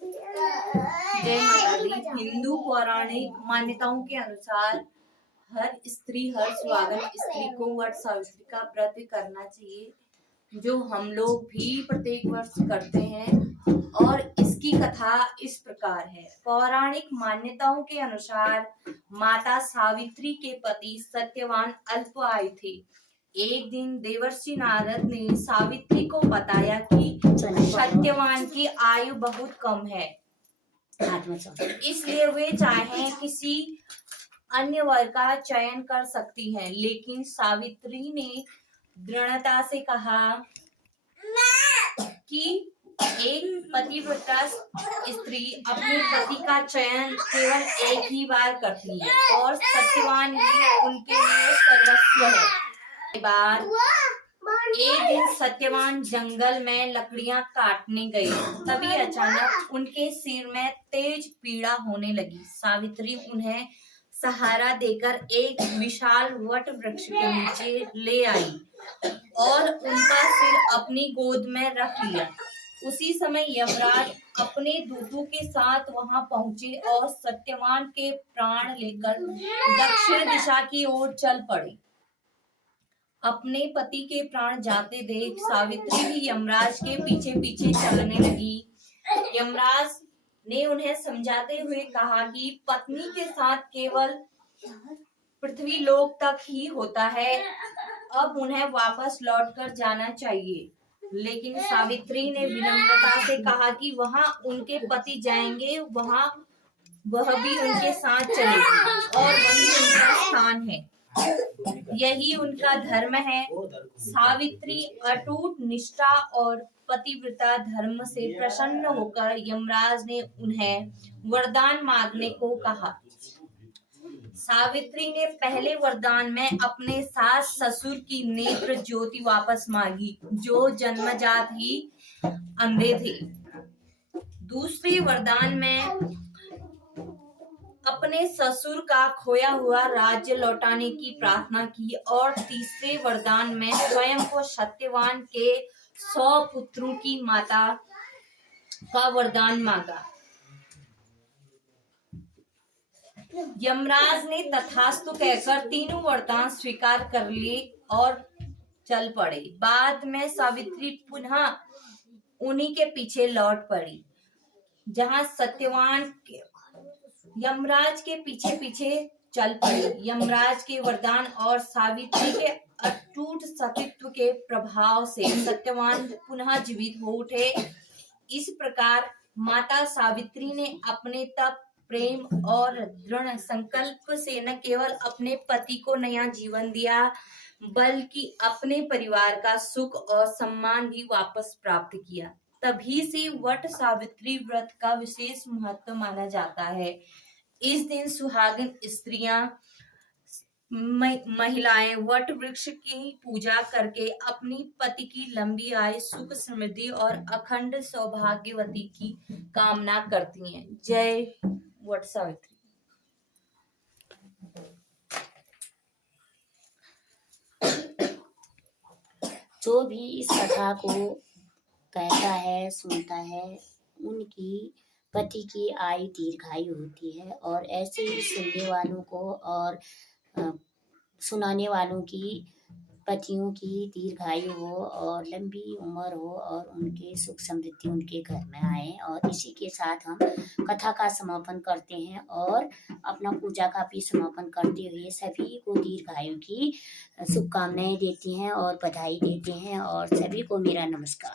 जय माता दी। हिंदू पौराणिक मान्यताओं के अनुसार हर स्त्री, हर सुहागन स्त्री को वट सावित्री का व्रत करना चाहिए, जो हम लोग भी प्रत्येक वर्ष करते हैं। और इसकी कथा इस प्रकार है। पौराणिक मान्यताओं के अनुसार माता सावित्री के पति सत्यवान अल्प आयु थे। एक दिन देवर्षि नारद ने सावित्री को बताया कि सत्यवान की आयु बहुत कम है, इसलिए वे चाहे किसी अन्य वर का चयन कर सकती हैं। लेकिन सावित्री ने दृढ़ता से कहा कि एक पतिव्रता स्त्री अपने पति का चयन केवल एक ही बार करती है और सत्यवान ही उनके लिए सर्वस्व है। बार एक दिन सत्यवान जंगल में लकड़ियां काटने गए, तभी अचानक उनके सिर में तेज पीड़ा होने लगी। सावित्री उन्हें सहारा देकर एक विशाल वट वृक्ष के नीचे ले आई और उनका सिर अपनी गोद में रख लिया। उसी समय यमराज अपने दूतों के साथ वहां पहुंचे और सत्यवान के प्राण लेकर दक्षिण दिशा की ओर चल पड़े। अपने पति के प्राण जाते देख सावित्री भी यमराज के पीछे पीछे चलने लगी। यमराज ने उन्हें समझाते हुए कहा कि पत्नी के साथ केवल पृथ्वी लोक तक ही होता है, अब उन्हें वापस लौटकर जाना चाहिए। लेकिन सावित्री ने विनम्रता से कहा कि वहां उनके पति जाएंगे, वहां वह भी उनके साथ चलेगी और वही उनका स्थान है, यही उनका धर्म है। सावित्री अटूट निष्ठा और पतिव्रता धर्म से प्रसन्न होकर यमराज ने उन्हें वरदान मांगने को कहा। सावित्री ने पहले वरदान में अपने सास ससुर की नेत्र ज्योति वापस मांगी, जो जन्मजात ही अंधे थे। दूसरे वरदान में अपने ससुर का खोया हुआ राज्य लौटाने की प्रार्थना की और तीसरे वरदान में स्वयं को सत्यवान के 100 पुत्रों की माता का वरदान मांगा। यमराज ने तथास्तु कहकर तीनों वरदान स्वीकार कर लिए और चल पड़े। बाद में सावित्री पुनः उन्हीं के पीछे लौट पड़ी, जहां सत्यवान यमराज के पीछे पीछे चल पड़े। यमराज के वरदान और सावित्री के अटूट सतीत्व के प्रभाव से सत्यवान पुनः जीवित हो उठे। इस प्रकार माता सावित्री ने अपने तप, प्रेम और दृढ़ संकल्प से न केवल अपने पति को नया जीवन दिया, बल्कि अपने परिवार का सुख और सम्मान भी वापस प्राप्त किया। तभी से वट सावित्री व्रत का विशेष महत्व माना जाता है। इस दिन सुहागिन स्त्रियां, महिलाएं वट वृक्ष की पूजा करके अपनी पति की लंबी आयु, सुख, समृद्धि और अखंड सौभाग्यवती की कामना करती हैं। जय वट सावित्री। जो भी इस कथा को कहता है, सुनता है, उनकी पति की आयु दीर्घायु होती है और ऐसे ही सुनने वालों को और सुनाने वालों की पतियों की दीर्घायु हो और लंबी उम्र हो और उनके सुख समृद्धि उनके घर में आए। और इसी के साथ हम कथा का समापन करते हैं और अपना पूजा का भी समापन करते हुए सभी को दीर्घायु की शुभकामनाएं देती हैं और बधाई देते हैं और सभी को मेरा नमस्कार।